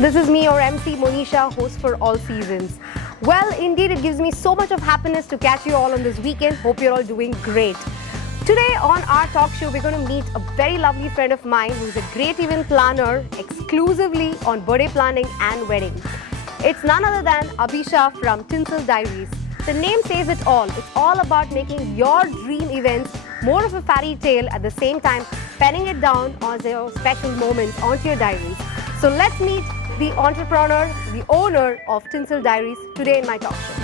This is me, your MC Monisha, host for all seasons. Well, indeed, it gives me so much of happiness to catch you all on this weekend. Hope you're all doing great. Today on our talk show, we're going to meet a very lovely friend of mine who's a great event planner exclusively on birthday planning and weddings. It's none other than Abisha from Tinsel Diaries. The name says it all. It's all about making your dream events more of a fairy tale, at the same time penning it down on your special moments onto your diaries. So let's meet the entrepreneur, the owner of Tinsel Diaries today in my talk show.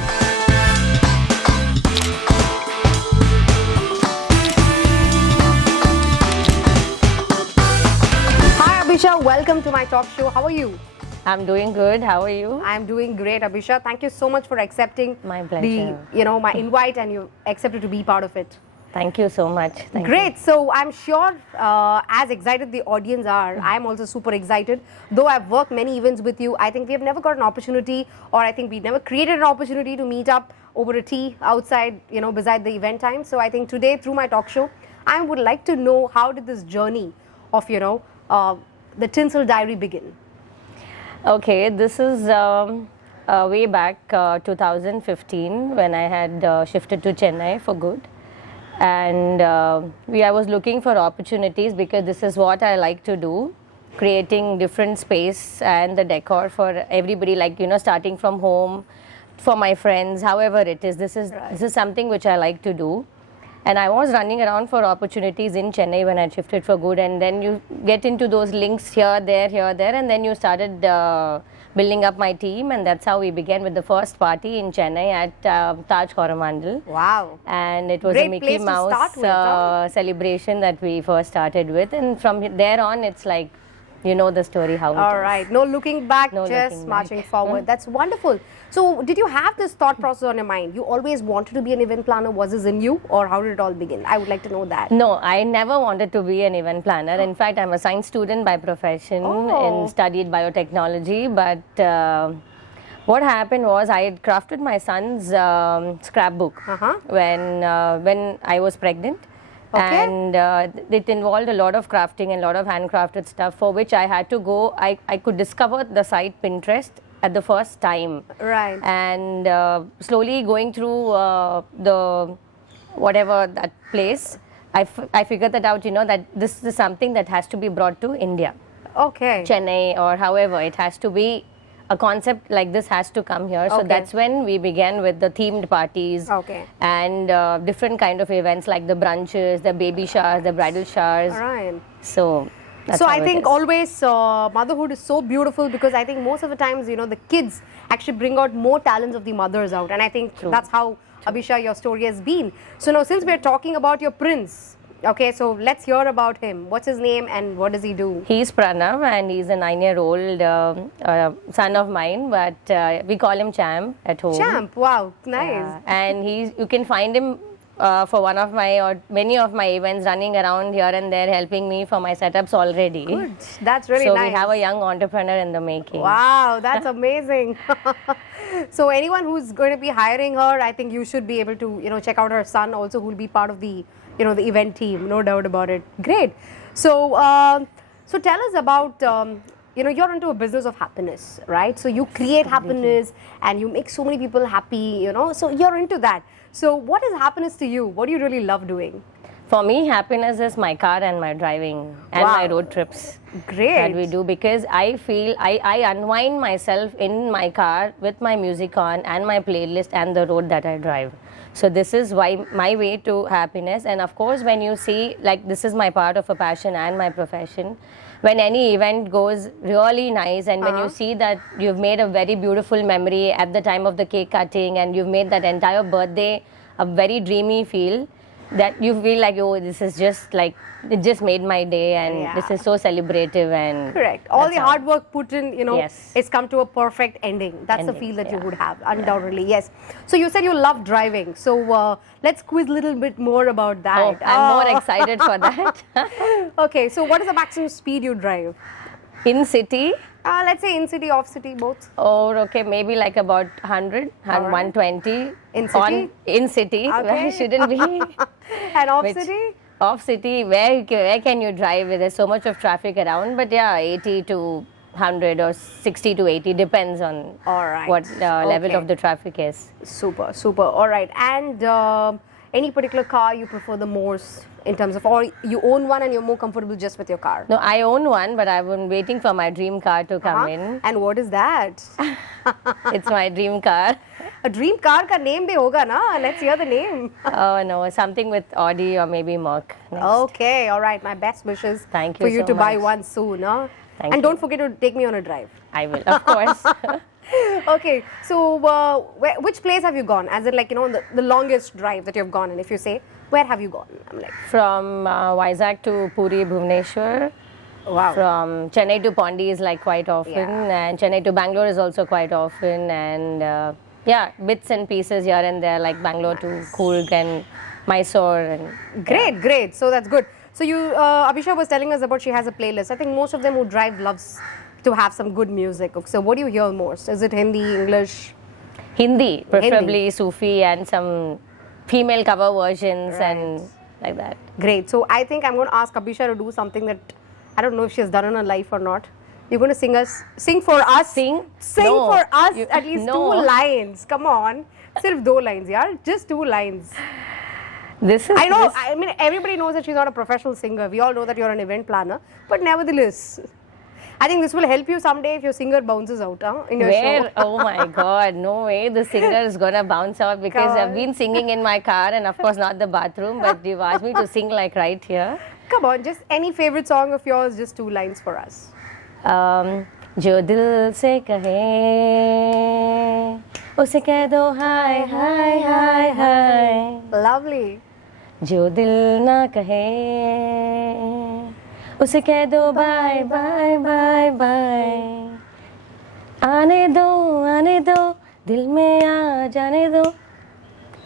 Hi Abisha, welcome to my talk show. How are you? I'm doing good. How are you? I'm doing great, Abisha. Thank you so much for accepting My pleasure. my invite, and you accepted to be part of it. Thank you so much. Thank Great. You. So I'm sure as excited the audience are, I'm also super excited. Though I've worked many events with you, I think we have never got an opportunity, or I think we never created an opportunity to meet up over a tea outside, beside the event time. So I think today through my talk show, I would like to know, how did this journey of, the Tinsel Diary begin? Okay, this is way back 2015 when I had shifted to Chennai for good. And I was looking for opportunities because this is what I like to do, creating different space and the decor for everybody, starting from home, for my friends, however it is. This is something which I like to do. And I was running around for opportunities in Chennai when I shifted for good, and then you get into those links here, there, and then you started building up my team, and that's how we began with the first party in Chennai at Taj Coramandel. Wow. And it was Great a Mickey place Mouse to start with, celebration that we first started with, and from there on it's like, you know the story how it is. All right. No looking back, No just looking marching back. forward. That's wonderful. So did you have this thought process on your mind? You always wanted to be an event planner? Was this in you, or how did it all begin? I would like to know that. No, I never wanted to be an event planner. In fact, I'm a science student by profession and studied biotechnology. But what happened was I had crafted my son's scrapbook when I was pregnant. Okay. And it involved a lot of crafting and a lot of handcrafted stuff, for which I had to go. I could discover the site Pinterest at the first time. Right. And slowly going through whatever that place, I figured that out, that this is something that has to be brought to India. Okay. Chennai, or however, it has to be, a concept like this has to come here. So that's when we began with the themed parties and different kind of events like the brunches, the baby showers, the bridal showers. All right. So that's so how I think always motherhood is so beautiful, because I think most of the times, the kids actually bring out more talents of the mothers out. And I think that's how, Abisha, your story has been. So now, since we're talking about your prince, okay, so let's hear about him. What's his name and what does he do? He's Pranav, and he's a 9-year-old son of mine, but we call him Champ at home. Champ, wow, nice. Yeah. And you can find him for one of my or many of my events, running around here and there, helping me for my setups already. Good, that's really nice. So we have a young entrepreneur in the making. Wow, that's amazing. So anyone who's going to be hiring her, I think you should be able to, check out her son also, who will be part of the the event team, no doubt about it. Great. So, so tell us about, you're into a business of happiness, right? So you create happiness and you make so many people happy, so you're into that. So what is happiness to you? What do you really love doing? For me, happiness is my car and my driving and my road trips. Great. That we do, because I feel I unwind myself in my car with my music on and my playlist and the road that I drive. So this is why my way to happiness. And of course, when you see, like, this is my part of a passion and my profession, when any event goes really nice, and when you see that you've made a very beautiful memory at the time of the cake cutting, and you've made that entire birthday a very dreamy feel, that you feel like, oh, this is just like, it just made my day, and this is so celebrative. And correct. All the hard work put in, Yes. it's come to a perfect ending. That's the feel that you would have, undoubtedly. Yes. So you said you love driving. So let's quiz a little bit more about that. Oh, I'm more excited for that. Okay. So what is the maximum speed you drive? In city? Let's say in city, off city, both. Or okay, maybe like about 100, 120. In city? In city, where shouldn't be. And off city? Off city, where can you drive? There's so much of traffic around, but yeah, 80 to 100 or 60 to 80, depends on All right. what level Okay. of the traffic is. Super, super. All right. And any particular car you prefer the most in terms of, or you own one and you're more comfortable just with your car? No, I own one, but I've been waiting for my dream car to come in. And what is that? It's my dream car. A dream car ka name bhi hoga na? Let's hear the name. Oh no, something with Audi or maybe Merc. Next. Okay, all right. My best wishes Thank for you you so to buy much. one soon. Huh? Thank and you. don't forget to take me on a drive. I will, of course. Okay, so which place have you gone? As in, like, you know, the longest drive that you've gone. And if you say, where have you gone? I'm like, From Vizag to Puri, Bhubaneswar. wow. From Chennai to Pondi is like quite often, Yeah. and Chennai to Bangalore is also quite often, and yeah, bits and pieces here and there, like Bangalore to Coorg and Mysore. And Great, great. So that's good. So Abisha was telling us about she has a playlist. I think most of them who drive loves to have some good music. So what do you hear most? Is it Hindi, English? Hindi, preferably Sufi and some female cover versions and like that. Great. So I think I'm going to ask Abisha to do something that I don't know if she has done in her life or not. You're going to sing for us. Sing? Sing No. for us You- at least no. 2 lines. Come on. Sirf 2 lines, yeah? Just 2 lines. This is I know, this- I mean, everybody knows that she's not a professional singer. We all know that you're an event planner. But nevertheless, I think this will help you someday if your singer bounces out in your Where? show. Oh my God, no way the singer is gonna bounce out because Come I've on. been singing in my car and of course not the bathroom, but you've asked me to sing like right here. Come on, just any favorite song of yours, just 2 lines for us. जो दिल से कहे उसे कह दो हाय हाय हाय हाय Lovely. जो दिल ना कहे उसे कह दो बाय बाय बाय बाय आने दो दिल में आ जाने दो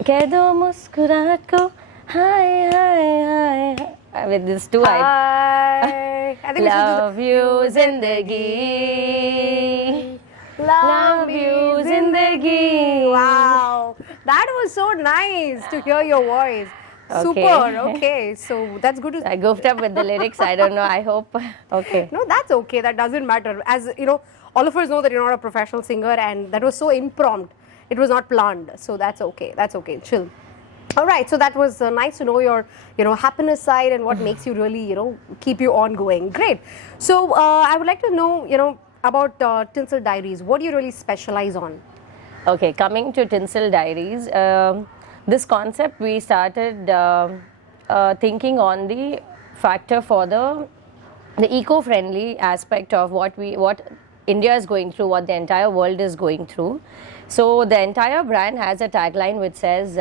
कह दो मुस्कुराहट को हाय हाय हाय with this too I Hi. I think we should love you zindagi love you zindagi. Wow. That was so nice to hear your voice. Okay. Super. Okay. So that's good to I goofed up with the lyrics. I don't know. I hope. Okay. No, that's okay. That doesn't matter. As you know, all of us know that you're not a professional singer, and that was so impromptu. It was not planned. So that's okay. That's okay. Chill. All right. So that was nice to know your, happiness side and what makes you really, keep you on going. Great. So I would like to know, about Tinsel Diaries. What do you really specialize on? Okay. Coming to Tinsel Diaries, this concept we started thinking on the factor for the eco-friendly aspect of what India is going through, what the entire world is going through. So the entire brand has a tagline which says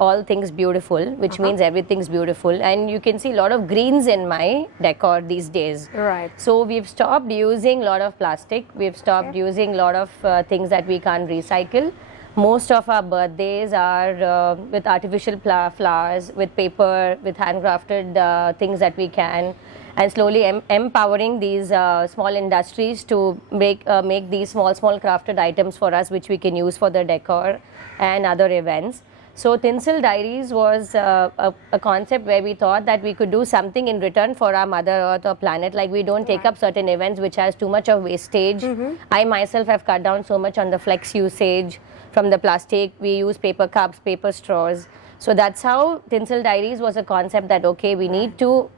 all things beautiful, which means everything's beautiful, and you can see a lot of greens in my decor these days. Right. So we've stopped using a lot of plastic, we've stopped using a lot of things that we can't recycle. Most of our birthdays are with artificial flowers, with paper, with handcrafted things that we can, and slowly empowering these small industries to make these small crafted items for us, which we can use for the decor and other events. So Tinsel Diaries was a concept where we thought that we could do something in return for our Mother Earth or planet. Like we don't take up certain events which has too much of wastage. I myself have cut down so much on the flex usage from the plastic. We use paper cups, paper straws. So that's how Tinsel Diaries was a concept that, okay, we need to,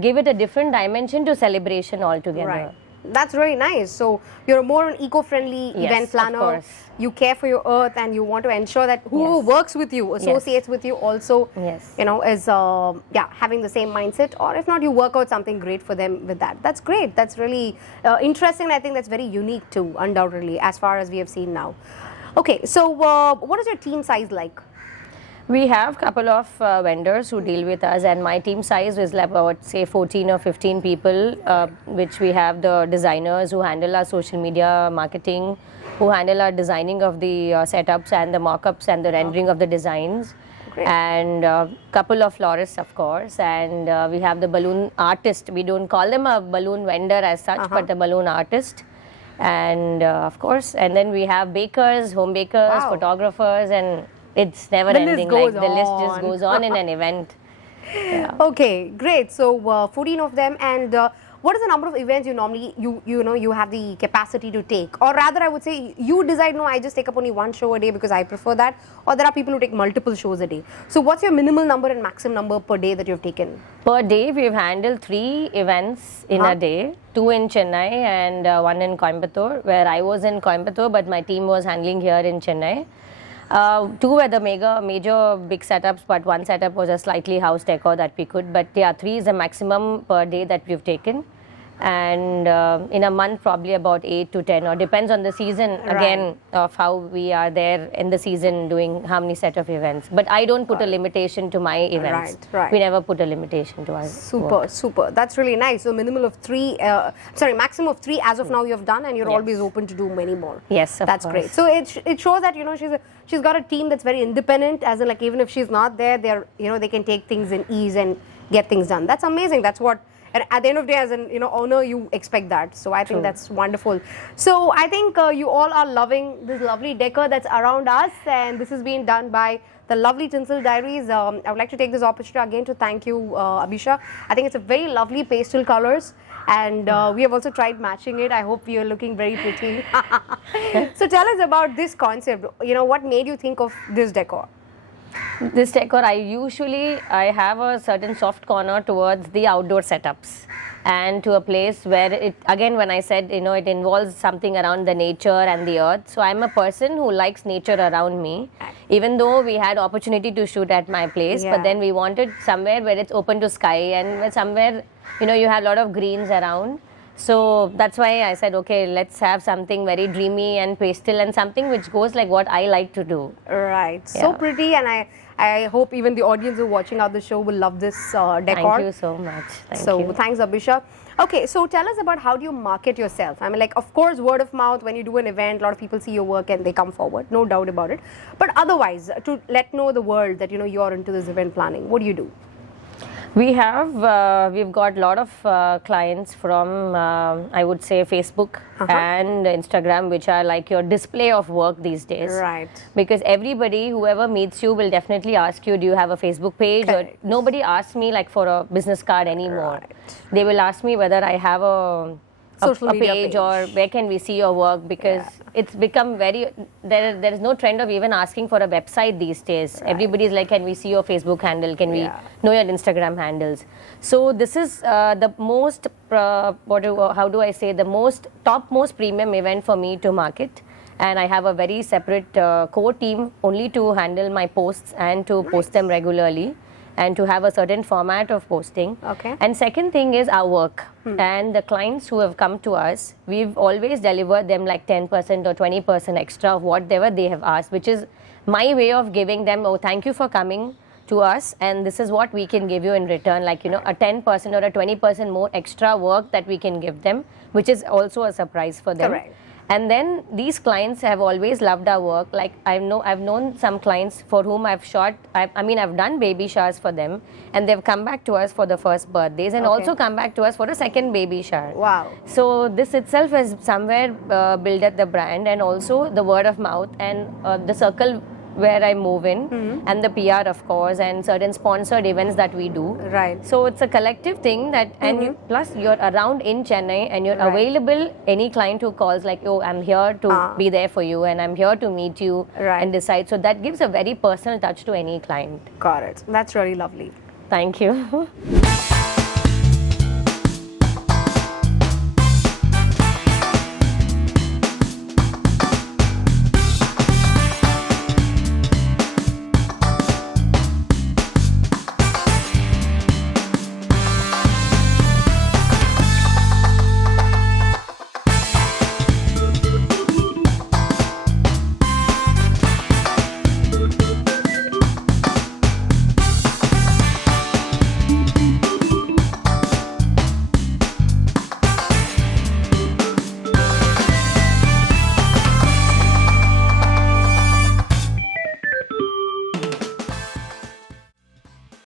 give it a different dimension to celebration altogether. Right. That's really nice. So you're more an eco-friendly Yes, event of planner. course. You care for your earth, and you want to ensure that who Yes. works with you, associates with you, also, Yes. is having the same mindset. Or if not, you work out something great for them with that. That's great. That's really interesting. I think that's very unique too, undoubtedly, as far as we have seen now. Okay, so what is your team size like? We have a couple of vendors who deal with us, and my team size is like about, say, 14 or 15 people, which we have the designers who handle our social media marketing, who handle our designing of the setups and the mock-ups and the rendering of the designs. Great. And a couple of florists, of course, and we have the balloon artist. We don't call them a balloon vendor as such, but a balloon artist. And of course, and then we have bakers, home bakers, Wow. photographers, and it's never The list ending. goes Like the list just on. goes on in an event. Yeah. Okay, great. So 14 of them, and what is the number of events you normally you have the capacity to take, or rather I would say you decide, no, I just take up only one show a day because I prefer that, or there are people who take multiple shows a day. So what's your minimal number and maximum number per day that you've taken? Per day, we've handled 3 events in a day, 2 in Chennai and 1 in Coimbatore, where I was in Coimbatore, but my team was handling here in Chennai. 2 were the major big setups, but 1 setup was a slightly house decor that we could. But yeah, 3 is the maximum per day that we've taken. And in a month, probably about 8 to 10, or depends on the season, again, of how we are there in the season doing how many set of events. But I don't put a limitation to my events. We never put a limitation to our work. Super. That's really nice. So minimal of 3, maximum of 3 as of now you have done, and you're always open to do many more. Yes, that's course. Great. So it shows that, she's got a team that's very independent, as in like even if she's not there, they're, they can take things in ease and get things done. That's amazing. That's what, and at the end of the day, as an owner, you expect that. So I think that's wonderful. So I think you all are loving this lovely decor that's around us, and this is being done by the lovely Tinsel Diaries. I would like to take this opportunity again to thank you, Abisha. I think it's a very lovely pastel colors, and we have also tried matching it. I hope you're looking very pretty. So tell us about this concept. What made you think of this decor? This decor, I have a certain soft corner towards the outdoor setups, and to a place where it, again, when I said, it involves something around the nature and the earth. So I'm a person who likes nature around me, even though we had opportunity to shoot at my place, but then we wanted somewhere where it's open to sky, and where somewhere, you have a lot of greens around. So that's why I said, okay, let's have something very dreamy and pastel, and something which goes like what I like to do. Right. Yeah. So pretty, and I hope even the audience who are watching out the show will love this decor. Thank you so much. Thank you. Thanks, Abisha. Okay, so tell us about how do you market yourself? I mean, like, of course, word of mouth, when you do an event, a lot of people see your work and they come forward, no doubt about it. But otherwise, to let know the world that, you're into this event planning, what do you do? We've got a lot of clients from, I would say, Facebook and Instagram, which are like your display of work these days. Right. Because everybody, whoever meets you, will definitely ask you, do you have a Facebook page? Correct. Or nobody asks me like for a business card anymore. Right. They will ask me whether I have a social media page, or where can we see your work, because it's become very, there is no trend of even asking for a website these days. Everybody's like, can we see your Facebook handle, can we know your Instagram handles? So this is the most topmost premium event for me to market, and I have a very separate core team only to handle my posts and to post them regularly, and to have a certain format of posting. Okay. And second thing is our work. And the clients who have come to us, we've always delivered them like 10% or 20% extra of whatever they have asked, which is my way of giving them, oh, thank you for coming to us, and this is what we can give you in return, like, a 10% or a 20% more extra work that we can give them, which is also a surprise for them. Correct. And then these clients have always loved our work. Like I've known some clients for whom I've shot, I've done baby showers for them, and they've come back to us for the first birthdays, and also come back to us for a second baby shower. Wow. So this itself has somewhere built up the brand, and also the word of mouth, and the circle where I move in, and the PR, of course, and certain sponsored events that we do. Right. So it's a collective thing that, and plus you're around in Chennai, and you're available. Any client who calls, like, oh, I'm here to be there for you, and I'm here to meet you and decide. So that gives a very personal touch to any client. Got it. That's really lovely. Thank you.